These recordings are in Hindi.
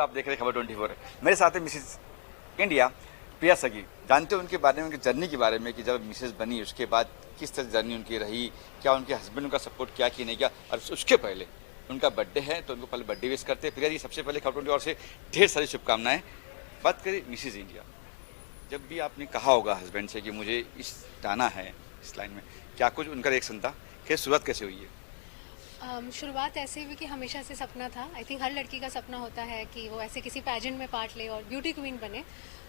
आप देख रहे हैं खबर 24। मेरे साथ है मिसेस इंडिया प्रिया सगी। जानते हो उनके बारे में, उनकी जर्नी के बारे में कि जब मिसेस बनी उसके बाद किस तरह जर्नी उनकी रही, क्या उनके हस्बैंड उनका सपोर्ट किया कि नहीं किया। और उसके पहले उनका बर्थडे है तो उनको पहले बर्थडे विश करते हैं। प्रिया जी, सबसे पहले खबर 24 से ढेर सारी शुभकामनाएं। बात करें मिसेज इंडिया, जब भी आपने कहा होगा हस्बैंड से कि मुझे इस जाना है इस लाइन में, क्या कुछ उनका रिएक्शन था? खैर, शुरुआत कैसे हुई है? शुरुआत ऐसे हुई कि हमेशा से सपना था। आई थिंक हर लड़की का सपना होता है कि वो ऐसे किसी पैजेंट में पार्ट ले और ब्यूटी क्वीन बने।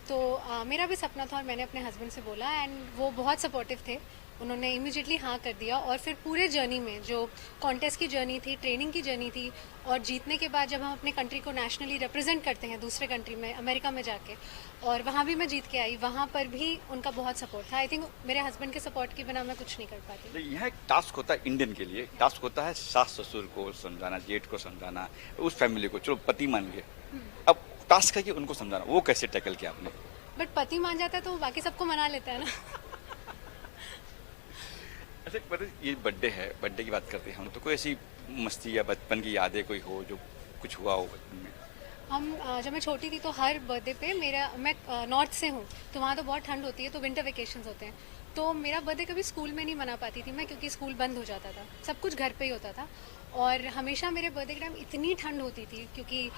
तो मेरा भी सपना था और मैंने अपने हस्बैंड से बोला एंड वो बहुत सपोर्टिव थे। उन्होंने इमीडिएटली हाँ कर दिया और फिर पूरे जर्नी में जो कॉन्टेस्ट की जर्नी थी, ट्रेनिंग की जर्नी थी और जीतने के बाद जब हम अपने कंट्री को नेशनली रिप्रेजेंट करते हैं दूसरे कंट्री में, अमेरिका में जाके, और वहाँ भी मैं जीत के आई, वहाँ पर भी उनका बहुत सपोर्ट था। आई थिंक मेरे हस्बैंड के सपोर्ट के बिना मैं कुछ नहीं कर पाती। तो यह एक टास्क होता है इंडियन के लिए, टास्क होता है सास ससुर को समझाना, जेठ को समझाना, उस फैमिली को, चलो पति मान गए, अब टास्क है कि उनको समझाना। वो कैसे टैकल किया आपने? बट पति मान जाता है तो बाकी सबको मना लेता है ना। अच्छा, पर ये बर्थडे है, बर्थडे की बात करते हैं हम, तो कोई ऐसी मस्ती या बचपन की यादें कोई हो जो कुछ हुआ हो बचपन में? हम जब मैं छोटी थी तो हर बर्थडे पे मैं नॉर्थ से हूँ, तो वहाँ तो बहुत ठंड होती है, तो विंटर वेकेशंस होते हैं। तो मेरा बर्थडे कभी स्कूल में नहीं मना पाती थी मैं, क्योंकि स्कूल बंद हो जाता था, सब कुछ घर पे ही होता था। और हमेशा मेरे बर्थडे के टाइम इतनी ठंड होती थी, क्योंकि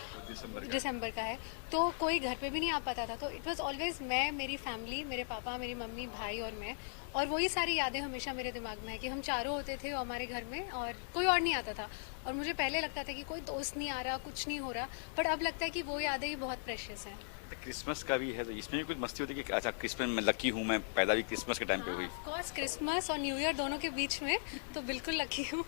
दिसंबर का है, तो कोई घर पे भी नहीं आ पाता था। तो इट वाज ऑलवेज मैं, मेरी फैमिली, मेरे पापा, मेरी मम्मी, भाई और मैं। और वही सारी यादें हमेशा मेरे दिमाग में है कि हम चारों होते थे हमारे घर में और कोई और नहीं आता था। और मुझे पहले लगता था कि कोई दोस्त नहीं आ रहा, कुछ नहीं हो रहा, बट अब लगता है कि वो यादें ही बहुत प्रेशियस हैं। तो क्रिसमस का भी है, तो इसमें भी कुछ मस्ती होती है कि अच्छा क्रिसमस में लकी हूँ, मैं पैदा भी क्रिसमस के टाइम पे हुई। ऑफ कोर्स क्रिसमस और न्यू ईयर दोनों के बीच में तो बिल्कुल लकी हूँ।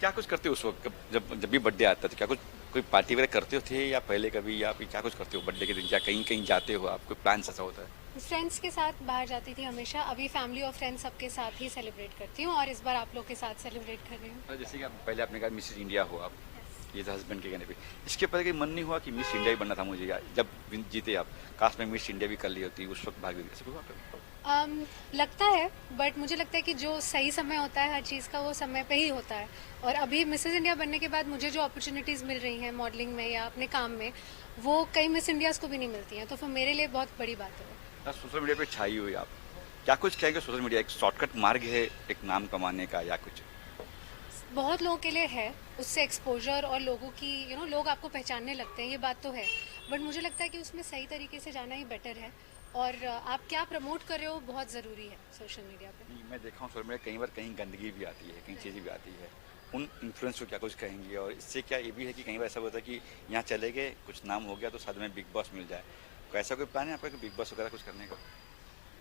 क्या कुछ करते हो उस वक्त, जब जब भी बर्थडे आता था, क्या कुछ कोई पार्टी वगैरह करते हो थे या पहले कभी, या फिर क्या कुछ करते हो बर्थडे के दिन, क्या कहीं कहीं जाते हो आप, कोई प्लान ऐसा होता है? फ्रेंड्स के साथ बाहर जाती थी हमेशा, अभी फैमिली और फ्रेंड्स सबके साथ ही सेलिब्रेट करती हूँ और इस बार आप लोग के साथ सेलिब्रेट कर रही हूँ। जैसे कि पहले आपने कहा मिसेज इंडिया हो आप, ये था हस्बैंड के कहने पे, इसके पहले कहीं मन नहीं हुआ कि मिस इंडिया ही बनना था मुझे, या जब जीते आप, काश में मिस इंडिया भी कर ली होती उस वक्त भाग गई, ऐसा कुछ हुआ कभी? लगता है, बट मुझे लगता है कि जो सही समय होता है हर चीज़ का, वो समय पे ही होता है। और अभी मिसेज इंडिया बनने के बाद मुझे जो अपॉर्चुनिटीज़ मिल रही हैं मॉडलिंग में या अपने काम में, वो कई मिस इंडियाज़ को भी नहीं मिलती हैं, तो फिर मेरे लिए बहुत बड़ी बात है। सोशल मीडिया पे छाई हुई आप, क्या कुछ कहेंगे? सोशल मीडिया एक शॉर्टकट मार्ग है एक नाम कमाने का, या कुछ? बहुत लोगों के लिए है, उससे एक्सपोजर और लोगों की लोग आपको पहचानने लगते हैं, ये बात तो है। बट मुझे लगता है कि उसमें सही तरीके से जाना ही बेटर है। और आप क्या प्रमोट कर रहे हो बहुत ज़रूरी है सोशल मीडिया पे। नहीं, मैं देखा हूँ सोशल मीडिया कई बार कहीं गंदगी भी आती है, कहीं चीज़ें भी आती है, उन इन्फ्लुएंस को क्या कुछ कहेंगे? और इससे क्या ये भी है कि कई बार ऐसा होता है कि यहाँ चले गए, कुछ नाम हो गया तो साथ में बिग बॉस मिल जाए, कोई ऐसा कोई प्लान है आपका कि बिग बॉस वगैरह कुछ करने का?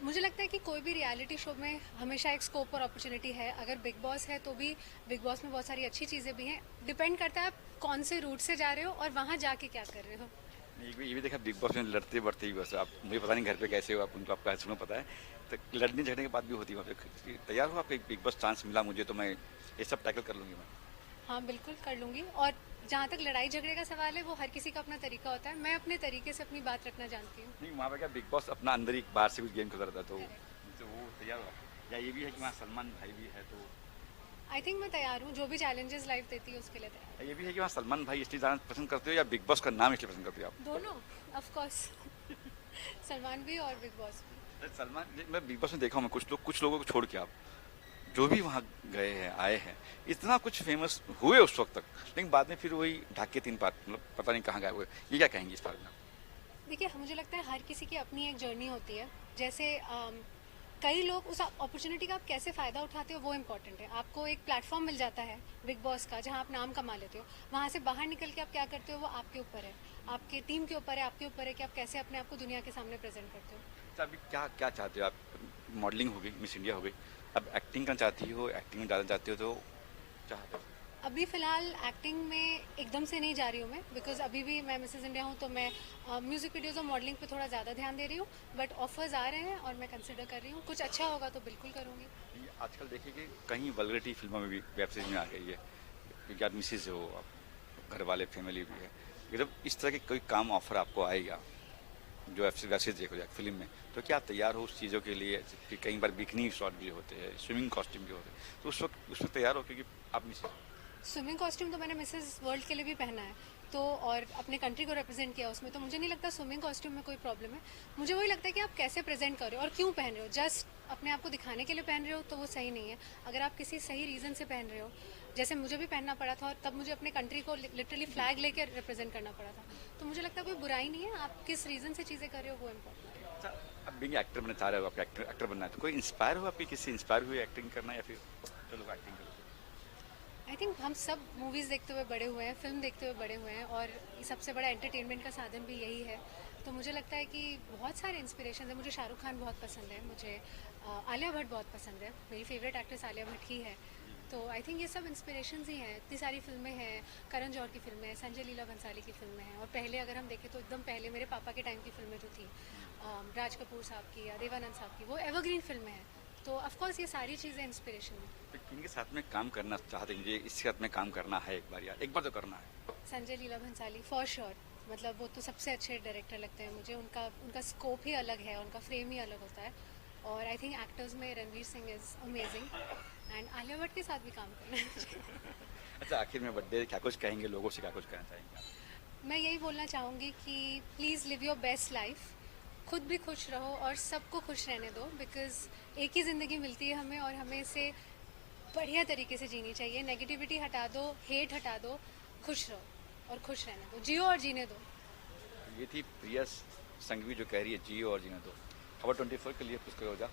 मुझे लगता है कि कोई भी रियलिटी शो में हमेशा एक स्कोप और अपॉर्चुनिटी है। अगर बिग बॉस है तो भी बिग बॉस में बहुत सारी अच्छी चीज़ें भी हैं। डिपेंड करता है आप कौन से रूट से जा रहे हो और वहाँ जाके क्या कर रहे हो। ये भी देखा बिग बॉस में लड़ते बढ़ते ही, बस आप, मुझे पता नहीं घर पे कैसे हो आप, उनको आपका हस्बैंड को पता है, तो लड़ने झगड़ने के बाद भी होती है वहाँ पे, तैयार हो आपका बिग बॉस चांस मिला मुझे तो मैं ये सब टैकल कर लूँगी मैं? हाँ, बिल्कुल कर लूँगी। और जहाँ तक लड़ाई झगड़े का सवाल है, वो हर किसी का अपना तरीका होता है। मैं अपने तरीके से अपनी बात रखना जानती हूँ। नहीं, वहाँ पे क्या बिग बॉस अपना अंदर ही बाहर से कुछ गेम खेल रहा था, तो वो तैयार हुआ? या ये भी है कि वहाँ सलमान भाई भी है तो? आई थिंक मैं तैयार हूँ, जो भी चैलेंजेस लाइफ देती है उसके लिए तैयार या ये भी है कि वहाँ सलमान भाई इसलिए जाना पसंद करते हो, या बिग बॉस का नाम इसलिए पसंद करते हो आप? हूँ। दोनों, ऑफ कोर्स। सलमान भी और बिग बॉस भी। सलमान, मैं बिग बॉस में देखा हूँ, मैं कुछ लोगों को छोड़ के, आप जो भी वहाँ गए हैं आए हैं, इतना कुछ फेमस हुए उस वक्त तक, लेकिन बाद में फिर वही ढाके तीन पार्ट, मतलब पता नहीं कहाँ गए हुए, ये क्या कहेंगे इस बारे में? देखिए, मुझे लगता है हर किसी की अपनी एक जर्नी होती है। जैसे कई लोग उस अपॉर्चुनिटी का आप कैसे फ़ायदा उठाते हो वो इम्पॉर्टेंट है। आपको एक प्लेटफॉर्म मिल जाता है बिग बॉस का, जहाँ आप नाम कमा लेते हो। वहाँ से बाहर निकल के आप क्या करते हो वो आपके ऊपर है, आपके टीम के ऊपर है, आपके ऊपर है कि आप कैसे अपने आप को दुनिया के सामने प्रेजेंट करते हो। अच्छा, अभी क्या क्या चाहते हो आप? मॉडलिंग हो गई, मिस इंडिया हो गई, अब एक्टिंग करना चाहती हो, एक्टिंग में डालना चाहते हो, तो चाहते हो? अभी फ़िलहाल एक्टिंग में एकदम से नहीं जा रही हूँ मैं, बिकॉज अभी भी मैं मिसेज इंडिया हूँ, तो मैं म्यूज़िक वीडियोज़ और मॉडलिंग पे थोड़ा ज़्यादा ध्यान दे रही हूँ। बट ऑफर्स आ रहे हैं और मैं कंसिडर कर रही हूँ, कुछ अच्छा होगा तो बिल्कुल करूँगी। ये आजकल देखिए कि कहीं वल्गरिटी फिल्मों में भी, वेब सीरीज में आ गई है, क्योंकि आप मिसेज हो, आप घर वाले फैमिली भी है, जब इस तरह के कोई काम ऑफर आपको आएगा जो वेब सीरीज देखो या फिल्म में, तो क्या आप तैयार हो उस चीज़ों के लिए कि कई बार बिकनी शॉट भी होते हैं, स्विमिंग कॉस्ट्यूम भी होते हैं, तो उस वक्त उसमें तैयार हो, क्योंकि आप मिसेज? स्विमिंग कॉस्ट्यूम तो मैंने मिसेज वर्ल्ड के लिए भी पहना है, तो और अपने कंट्री को रिप्रेजेंट किया उसमें, तो मुझे नहीं लगता स्विमिंग कॉस्ट्यूम में कोई प्रॉब्लम है। मुझे वही लगता है कि आप कैसे प्रेजेंट कर रहे हो और क्यों पहन रहे हो। जस्ट अपने आप को दिखाने के लिए पहन रहे हो तो वो सही नहीं है। अगर आप किसी सही रीज़न से पहन रहे हो, जैसे मुझे भी पहनना पड़ा था और तब मुझे अपने कंट्री को लिटरली फ्लैग लेकर रिप्रेजेंट करना पड़ा था, तो मुझे लगता है कोई बुराई नहीं है। आप किस रीज़न से चीज़ें कर रहे हो वो इम्पोर्टेंट है। अच्छा, अब बीइंग एक्टर बनना चाह रहे हो, आपको एक्टर बनना है, तो कोई इंस्पायर हो आपकी, किसी इंस्पायर हुई एक्टिंग करना, या फिर चलो एक्टिंग करो? आई थिंक हम सब मूवीज़ देखते हुए बड़े हुए हैं, फिल्म देखते हुए बड़े हुए हैं, और ये सबसे बड़ा एंटरटेनमेंट का साधन भी यही है। तो मुझे लगता है कि बहुत सारे इंस्पिरेशन है। मुझे शाहरुख खान बहुत पसंद है, मुझे आलिया भट्ट बहुत पसंद है। मेरी फेवरेट एक्ट्रेस आलिया भट्ट ही है। तो आई थिंक ये सब इंस्पिरेशंस ही हैं। इतनी सारी फिल्में हैं, करण जौहर की फिल्में हैं, संजय लीला भंसाली की फिल्में हैं, और पहले अगर हम देखें तो एकदम पहले मेरे पापा के टाइम की फिल्में जो थी, राज कपूर साहब की या देवानंद साहब की, वो एवरग्रीन फिल्में हैं। तो ऑफकोर्स ये सारी चीज़ें इंस्पिरेशन हैं। तो किनके साथ में काम करना चाहते हैं, मुझे इसके साथ में काम करना है एक बार, यार एक बार तो करना है? Sanjay Leela Bhansali for sure. मतलब वो तो सबसे अच्छे डायरेक्टर लगते हैं मुझे। उनका उनका स्कोप ही अलग है, उनका फ्रेम ही अलग होता है। और आई थिंक एक्टर्स में Ranveer Singh is amazing, and Alia Bhatt के साथ भी काम करना है मुझे। अच्छा, आखिर में बर्थडे क्या कुछ कहेंगे, लोगों से क्या कुछ कहना चाहेंगे आप? मैं यही बोलना चाहूँगी कि please live your best life. खुद भी खुश रहो और सबको खुश रहने दो, बिकॉज़ एक ही ज़िंदगी मिलती है हमें, और हमें इसे बढ़िया तरीके से जीनी चाहिए। नेगेटिविटी हटा दो, हेट हटा दो, खुश रहो और खुश रहने दो, जियो और जीने दो। ये थी प्रिया संघवी जो कह रही है जियो और जीने दो। खबर 24 के लिए पुष्कर ओझा।